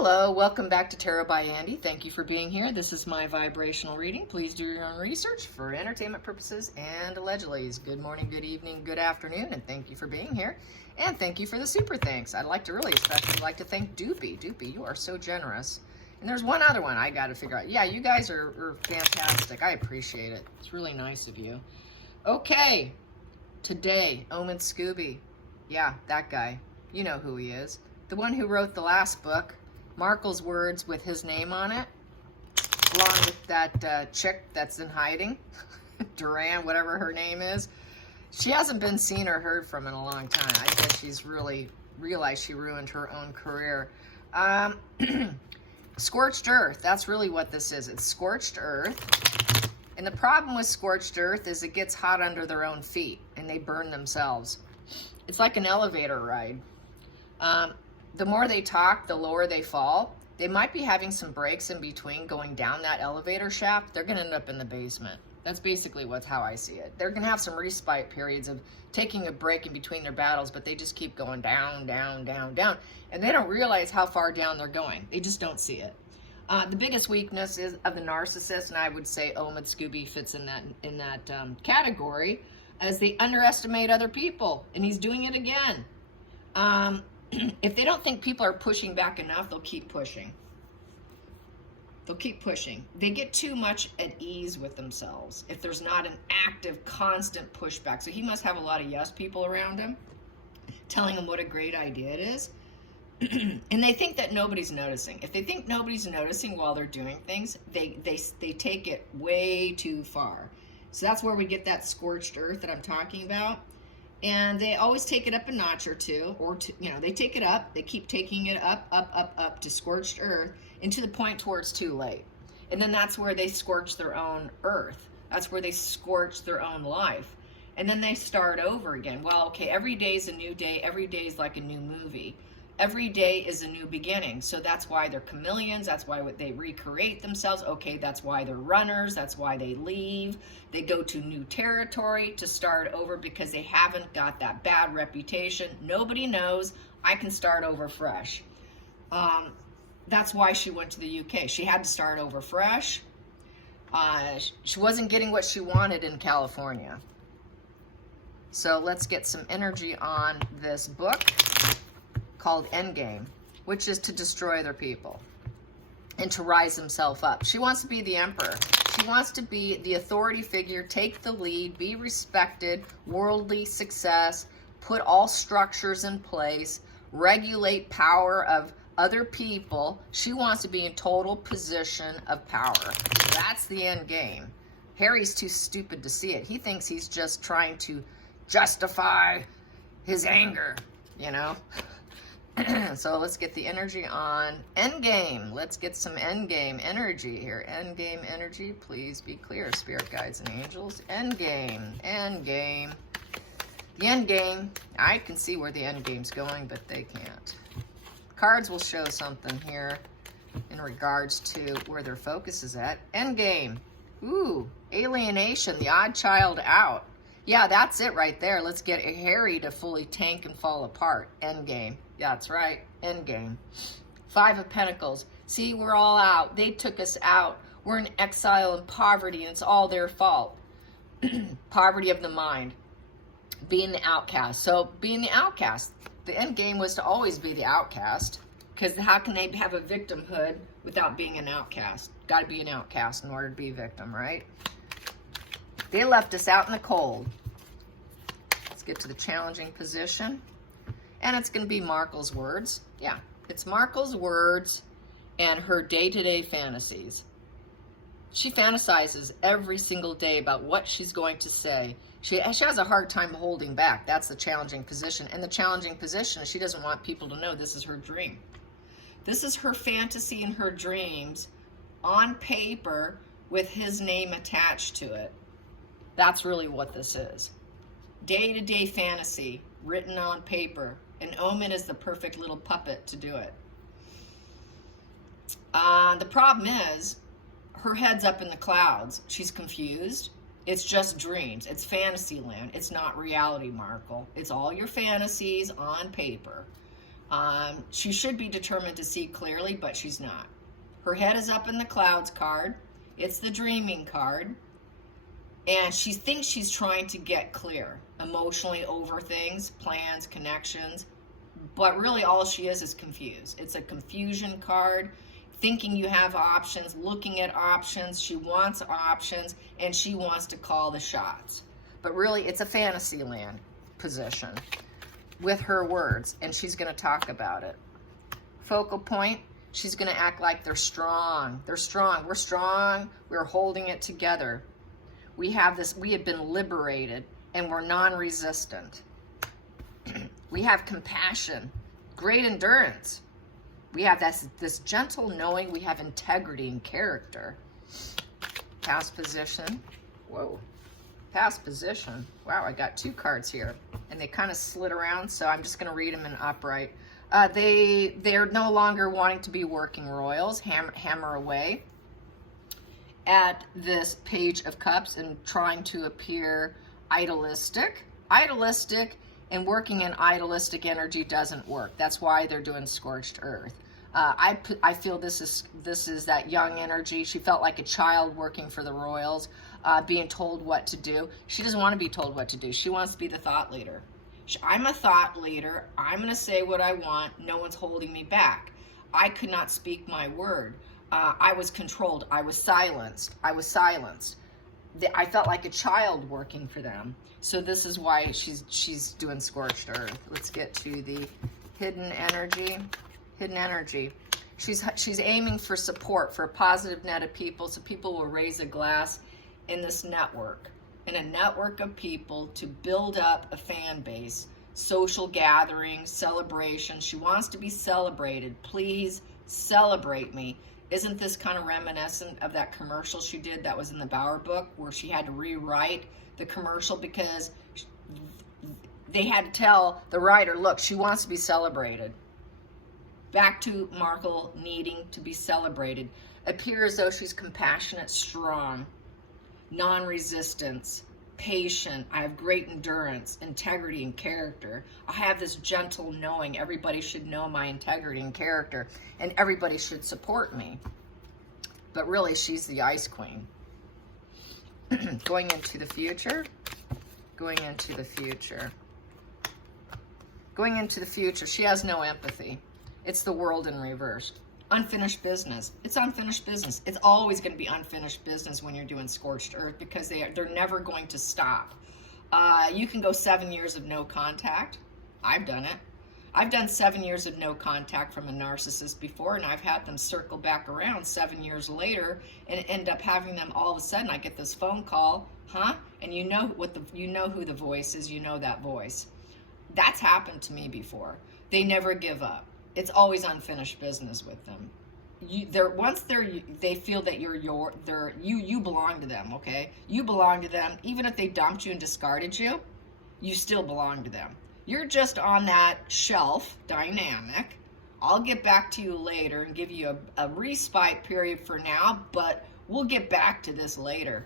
Hello, welcome back to Tarot by Andy. Thank you for being here. This is my vibrational reading. Please do your own research for entertainment purposes and allegedly. Good morning, good evening, good afternoon, and thank you for being here. And thank you for the super thanks. I'd like to really especially like to thank Doopy. Doopy, you are so generous. And there's one other one I got to figure out. Yeah, you guys are fantastic. I appreciate it. It's really nice of you. Okay, today, Omid Scobie. Yeah, that guy. You know who he is. The one who wrote the last book, Markle's Words with his name on it, along with that chick that's in hiding, Duran, whatever her name is. She hasn't been seen or heard from in a long time. I guess she's really realized she ruined her own career. Scorched Earth, that's really what this is. It's Scorched Earth. And the problem with Scorched Earth is it gets hot under their own feet and they burn themselves. It's like an elevator ride. The more they talk, the lower they fall. They might be having some breaks in between going down that elevator shaft. They're going to end up in the basement. That's basically how I see it. They're going to have some respite periods of taking a break in between their battles, but they just keep going down, down, down, down. And they don't realize how far down they're going. They just don't see it. The biggest weakness is of the narcissist, and I would say Omid Scobie fits in that category, as they underestimate other people, and he's doing it again. If they don't think people are pushing back enough, they'll keep pushing. They'll keep pushing. They get too much at ease with themselves if there's not an active, constant pushback. So he must have a lot of yes people around him telling him what a great idea it is. And they think that nobody's noticing. If they think nobody's noticing while they're doing things, they take it way too far. So that's where we get that scorched earth that I'm talking about. And they always take it up a notch or two, they take it up, they keep taking it up to scorched earth, and to the point where it's too late. And then that's where they scorch their own earth. That's where they scorch their own life. And then they start over again. Well, okay, every day is a new day. Every day is like a new movie. Every day is a new beginning. So that's why they're chameleons. That's why they recreate themselves. Okay, that's why they're runners. That's why they leave. They go to new territory to start over because they haven't got that bad reputation. Nobody knows. I can start over fresh. That's why she went to the UK. She had to start over fresh. She wasn't getting what she wanted in California. So let's get some energy on this book called EndGame, which is to destroy their people and to rise himself up. She wants to be the emperor. She wants to be the authority figure, take the lead, be respected, worldly success, put all structures in place, regulate power of other people. She wants to be in total position of power. That's the end game. Harry's too stupid to see it. He thinks he's just trying to justify his anger, you know? So let's get the energy on EndGame. Let's get some EndGame energy here. EndGame energy, please be clear, spirit guides and angels. EndGame, EndGame. The EndGame, I can see where the EndGame's going, but they can't. Cards will show something here in regards to where their focus is at. EndGame, ooh, alienation, the odd child out. Yeah, that's it right there. Let's get Harry to fully tank and fall apart. EndGame. Yeah, that's right. EndGame. Five of Pentacles. See, we're all out. They took us out. We're in exile and poverty, and it's all their fault. Poverty of the mind. Being the outcast. So, being the outcast. The EndGame was to always be the outcast. Because how can they have a victimhood without being an outcast? Got to be an outcast in order to be a victim, right? They left us out in the cold. Let's get to the challenging position. And it's going to be Markle's words. Yeah, it's Markle's words and her day-to-day fantasies. She fantasizes every single day about what she's going to say. She has a hard time holding back. That's the challenging position. And the challenging position is she doesn't want people to know this is her dream. This is her fantasy and her dreams on paper with his name attached to it. That's really what this is. Day-to-day fantasy written on paper. And Omid is the perfect little puppet to do it. The problem is, her head's up in the clouds. She's confused. It's just dreams. It's fantasy land. It's not reality, Markle. It's all your fantasies on paper. She should be determined to see clearly, but she's not. Her head is up in the clouds card. It's the dreaming card. And she thinks she's trying to get clear emotionally over things, plans, connections. But really all she is confused. It's a confusion card, thinking you have options, looking at options. She wants options, and she wants to call the shots. But really, it's a fantasy land position with her words, and she's going to talk about it. Focal point, she's going to act like they're strong. They're strong. We're strong. We're holding it together. We have been liberated, and we're non-resistant. We have compassion, great endurance. We have this gentle knowing. We have integrity and character. Past position. Whoa. Past position. Wow, I got 2 cards here. And they kind of slid around, so I'm just going to read them in upright. They're no longer wanting to be working royals. Hammer away at this Page of Cups and trying to appear idealistic. And working in idealistic energy doesn't work. That's why they're doing Scorched Earth. I feel this is that young energy. She felt like a child working for the royals, being told what to do. She doesn't want to be told what to do. She wants to be the thought leader. I'm a thought leader. I'm going to say what I want. No one's holding me back. I could not speak my word. I was controlled. I was silenced. I felt like a child working for them. So this is why she's doing Scorched Earth. Let's get to the hidden energy. Hidden energy. She's aiming for support, for a positive net of people, so people will raise a glass in this network. In a network of people to build up a fan base, social gatherings, celebration. She wants to be celebrated. Please celebrate me. Isn't this kind of reminiscent of that commercial she did that was in the Bauer book, where she had to rewrite the commercial because they had to tell the writer, look, she wants to be celebrated. Back to Markle needing to be celebrated. Appear as though she's compassionate, strong, non-resistance, patient. I have great endurance, integrity, and character. I have this gentle knowing. Everybody should know my integrity and character, and everybody should support me. But really, she's the Ice Queen. Going into the future. Going into the future. Going into the future, she has no empathy. It's the World in reverse. Unfinished business. It's unfinished business. It's always going to be unfinished business when you're doing Scorched Earth, because they're never going to stop. You can go 7 years of no contact. I've done it. I've done 7 years of no contact from a narcissist before, and I've had them circle back around 7 years later and end up having them all of a sudden. I get this phone call, huh? And you know who the voice is. You know that voice. That's happened to me before. They never give up. It's always unfinished business with them. They feel that you belong to them, okay? You belong to them. Even if they dumped you and discarded you, you still belong to them. You're just on that shelf dynamic. I'll get back to you later and give you a respite period for now, but we'll get back to this later.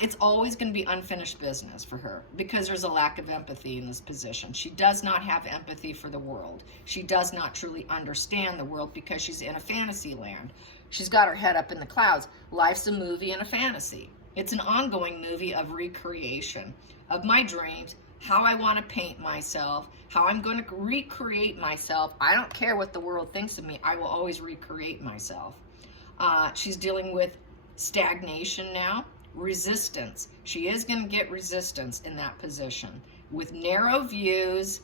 It's always going to be unfinished business for her because there's a lack of empathy in this position. She does not have empathy for the world. She does not truly understand the world because she's in a fantasy land. She's got her head up in the clouds. Life's a movie and a fantasy. It's an ongoing movie of recreation of my dreams, how I want to paint myself, how I'm going to recreate myself. I don't care what the world thinks of me. I will always recreate myself. She's dealing with stagnation now. Resistance. She is going to get resistance in that position. With narrow views,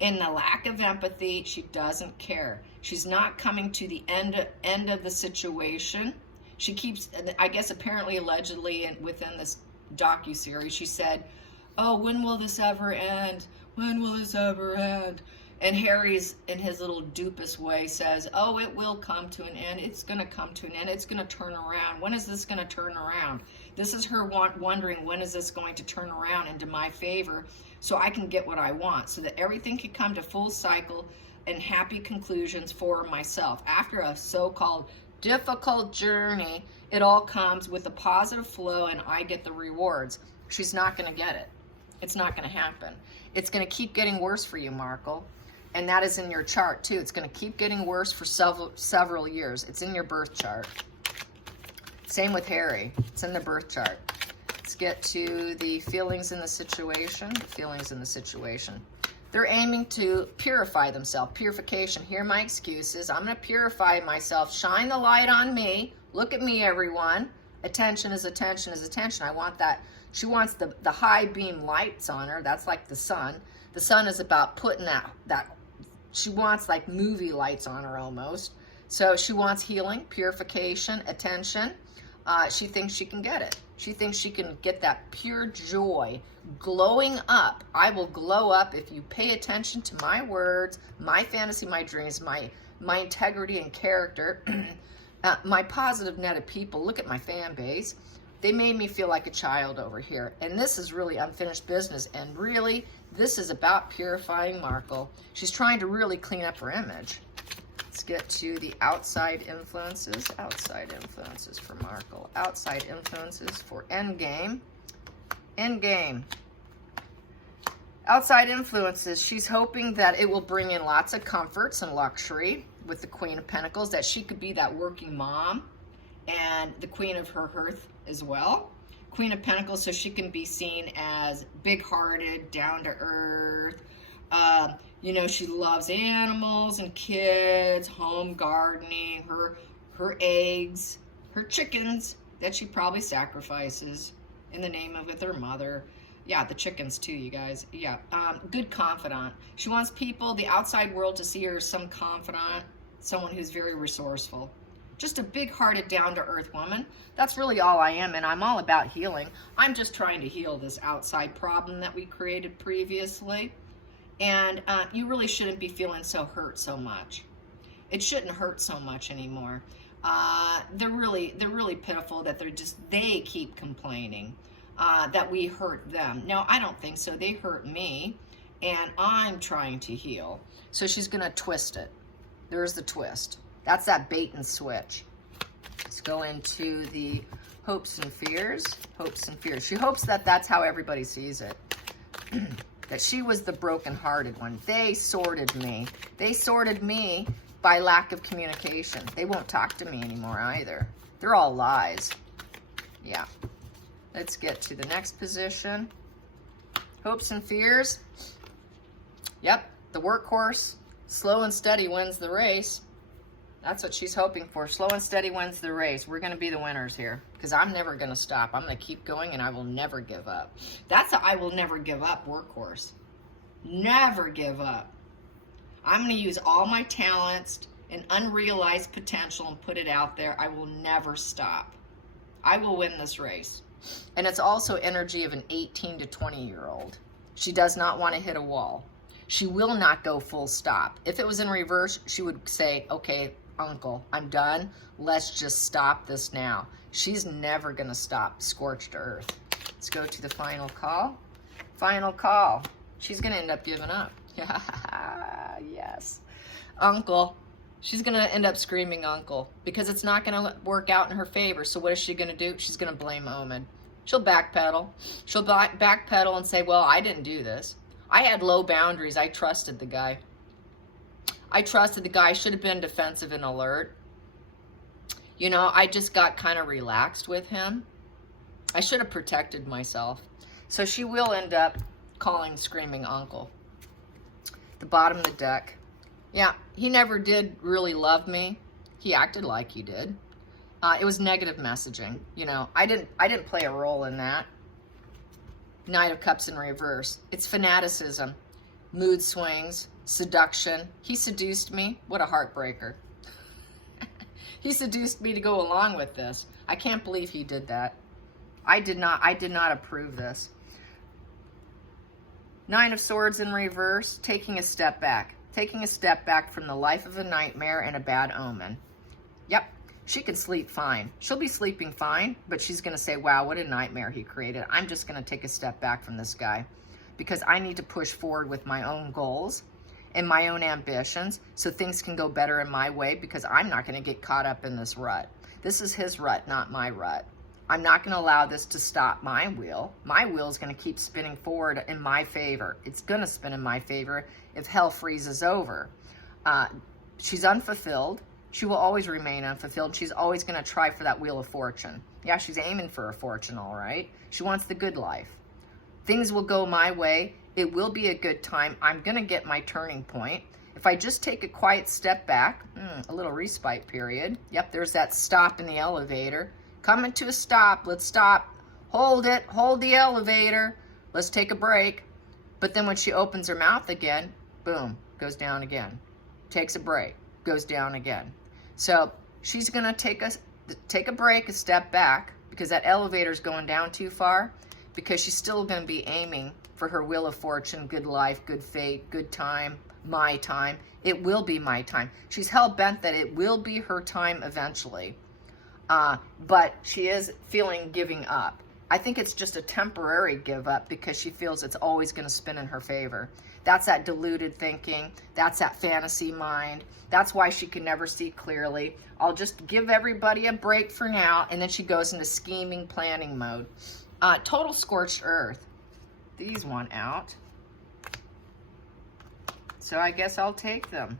in the lack of empathy, she doesn't care. She's not coming to the end of the situation. She keeps, I guess apparently allegedly within this docuseries, she said, oh, when will this ever end? When will this ever end? And Harry's, in his little dupest way, says, oh, it will come to an end. It's going to come to an end. It's going to turn around. When is this going to turn around? This is her wondering, when is this going to turn around into my favor so I can get what I want, so that everything can come to full cycle and happy conclusions for myself. After a so-called difficult journey, it all comes with a positive flow and I get the rewards. She's not going to get it. It's not going to happen. It's going to keep getting worse for you, Markle. And that is in your chart too. It's going to keep getting worse for several years. It's in your birth chart. Same with Harry. It's in the birth chart. Let's get to the feelings in the situation. The feelings in the situation. They're aiming to purify themselves. Purification. Hear my excuses. I'm going to purify myself. Shine the light on me. Look at me, everyone. Attention is attention is attention. I want that. She wants the high beam lights on her. That's like the sun. The sun is about putting that she wants like movie lights on her almost. So she wants healing, purification, attention. She thinks she can get it. She thinks she can get that pure joy glowing up. I will glow up if you pay attention to my words, my fantasy, my dreams, my integrity and character, my positive net of people. Look at my fan base. They made me feel like a child over here. And this is really unfinished business. And really, this is about purifying Markle. She's trying to really clean up her image. Let's get to the outside influences. Outside influences for Markle. Outside influences for EndGame. EndGame. Outside influences. She's hoping that it will bring in lots of comforts and luxury with the Queen of Pentacles, that she could be that working mom and the Queen of her hearth as well. Queen of Pentacles, so she can be seen as big-hearted, down-to-earth. You know, she loves animals and kids, home gardening, her eggs, her chickens that she probably sacrifices in the name of her mother. Yeah, the chickens too, you guys. Yeah, good confidant. She wants people, the outside world, to see her as some confidant, someone who's very resourceful. Just a big-hearted, down-to-earth woman. That's really all I am, and I'm all about healing. I'm just trying to heal this outside problem that we created previously. And you really shouldn't be feeling so hurt so much. It shouldn't hurt so much anymore. They're really pitiful that they keep complaining that we hurt them. No, I don't think so. They hurt me, and I'm trying to heal. So she's going to twist it. There's the twist. That's that bait and switch. Let's go into the hopes and fears. Hopes and fears. She hopes that that's how everybody sees it. That she was the broken-hearted one. They sorted me. They sorted me by lack of communication. They won't talk to me anymore either. They're all lies. Yeah. Let's get to the next position. Hopes and fears. Yep, the workhorse. Slow and steady wins the race. That's what she's hoping for. Slow and steady wins the race. We're going to be the winners here because I'm never going to stop. I'm going to keep going, and I will never give up. That's a I will never give up workhorse. Never give up. I'm going to use all my talents and unrealized potential and put it out there. I will never stop. I will win this race. And it's also energy of an 18 to 20-year-old. She does not want to hit a wall. She will not go full stop. If it was in reverse, she would say, okay, Uncle, I'm done. Let's just stop this now. She's never going to stop. Scorched earth. Let's go to the final call. Final call. She's going to end up giving up. Yes. Uncle. She's going to end up screaming uncle because it's not going to work out in her favor. So what is she going to do? She's going to blame Omid. She'll backpedal. She'll backpedal and say, well, I didn't do this. I had low boundaries. I trusted the guy. I trusted the guy. I should have been defensive and alert. You know, I just got kind of relaxed with him. I should have protected myself. So she will end up calling screaming uncle. The bottom of the deck. Yeah, he never did really love me. He acted like he did. It was negative messaging. You know, I didn't play a role in that. Knight of Cups in reverse. It's fanaticism, mood swings, seduction. He seduced me. What a heartbreaker. He seduced me to go along with this. I can't believe he did that. I did not approve this. Nine of Swords in reverse, taking a step back. Taking a step back from the life of a nightmare and a bad omen. Yep, she can sleep fine. She'll be sleeping fine, but she's going to say, wow, what a nightmare he created. I'm just going to take a step back from this guy because I need to push forward with my own goals and my own ambitions so things can go better in my way because I'm not going to get caught up in this rut. This is his rut, not my rut. I'm not going to allow this to stop my wheel. My wheel is going to keep spinning forward in my favor. It's going to spin in my favor if hell freezes over. She's unfulfilled. She will always remain unfulfilled. She's always going to try for that wheel of fortune. Yeah, she's aiming for a fortune, all right. She wants the good life. Things will go my way. It will be a good time. I'm going to get my turning point. If I just take a quiet step back, a little respite period. Yep, there's that stop in the elevator. Coming to a stop. Let's stop. Hold it. Hold the elevator. Let's take a break. But then when she opens her mouth again, boom, goes down again. Takes a break, goes down again. So she's going to take a break, a step back, because that elevator's going down too far, because she's still going to be aiming for her wheel of fortune, good life, good fate, good time, my time. It will be my time. She's hell-bent that it will be her time eventually. But she is feeling giving up. I think it's just a temporary give up because she feels it's always going to spin in her favor. That's that deluded thinking. That's that fantasy mind. That's why she can never see clearly. I'll just give everybody a break for now. And then she goes into scheming, planning mode. Total scorched earth. These one out. So I guess I'll take them.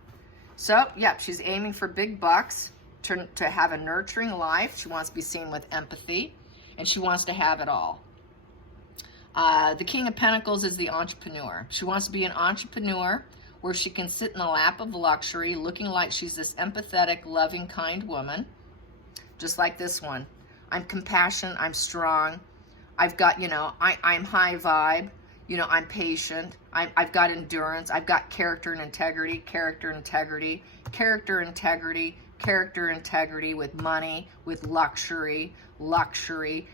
So, yeah, she's aiming for big bucks, to have a nurturing life. She wants to be seen with empathy, and she wants to have it all. The King of Pentacles is the entrepreneur. She wants to be an entrepreneur where she can sit in the lap of luxury looking like she's this empathetic, loving, kind woman. Just like this one. I'm compassionate. I'm strong. I've got, I'm high vibe. I'm patient. I've got endurance. I've got character and integrity, character integrity, character integrity, character integrity with money, with luxury.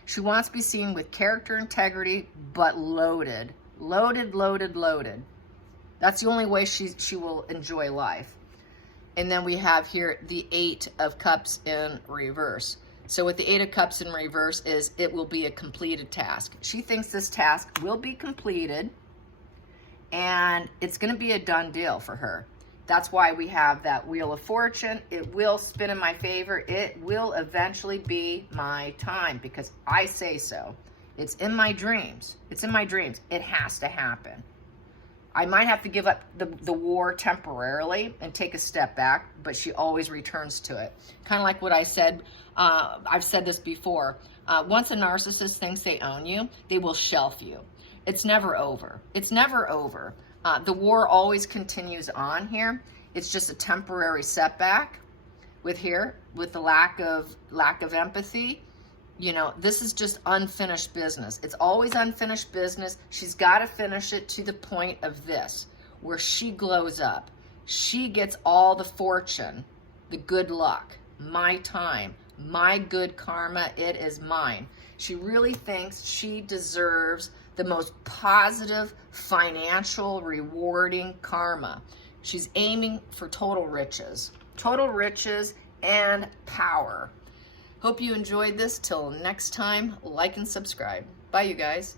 She wants to be seen with character integrity, but loaded. That's the only way she will enjoy life. And then we have here the 8 of Cups in reverse. So with the 8 of Cups in reverse is it will be a completed task. She thinks this task will be completed and it's going to be a done deal for her. That's why we have that Wheel of Fortune. It will spin in my favor. It will eventually be my time because I say so. It's in my dreams. It's in my dreams. It has to happen. I might have to give up the war temporarily and take a step back, but she always returns to it. Kind of like what I said. I've said this before. Once a narcissist thinks they own you, they will shelf you. It's never over. It's never over. The war always continues on here. It's just a temporary setback with the lack of empathy. This is just unfinished business. It's always unfinished business. She's got to finish it to the point of this, where she glows up. She gets all the fortune, the good luck, my time, my good karma. It is mine. She really thinks she deserves the most positive, financial, rewarding karma. She's aiming for total riches and power. Hope you enjoyed this. Till next time, like and subscribe. Bye, you guys.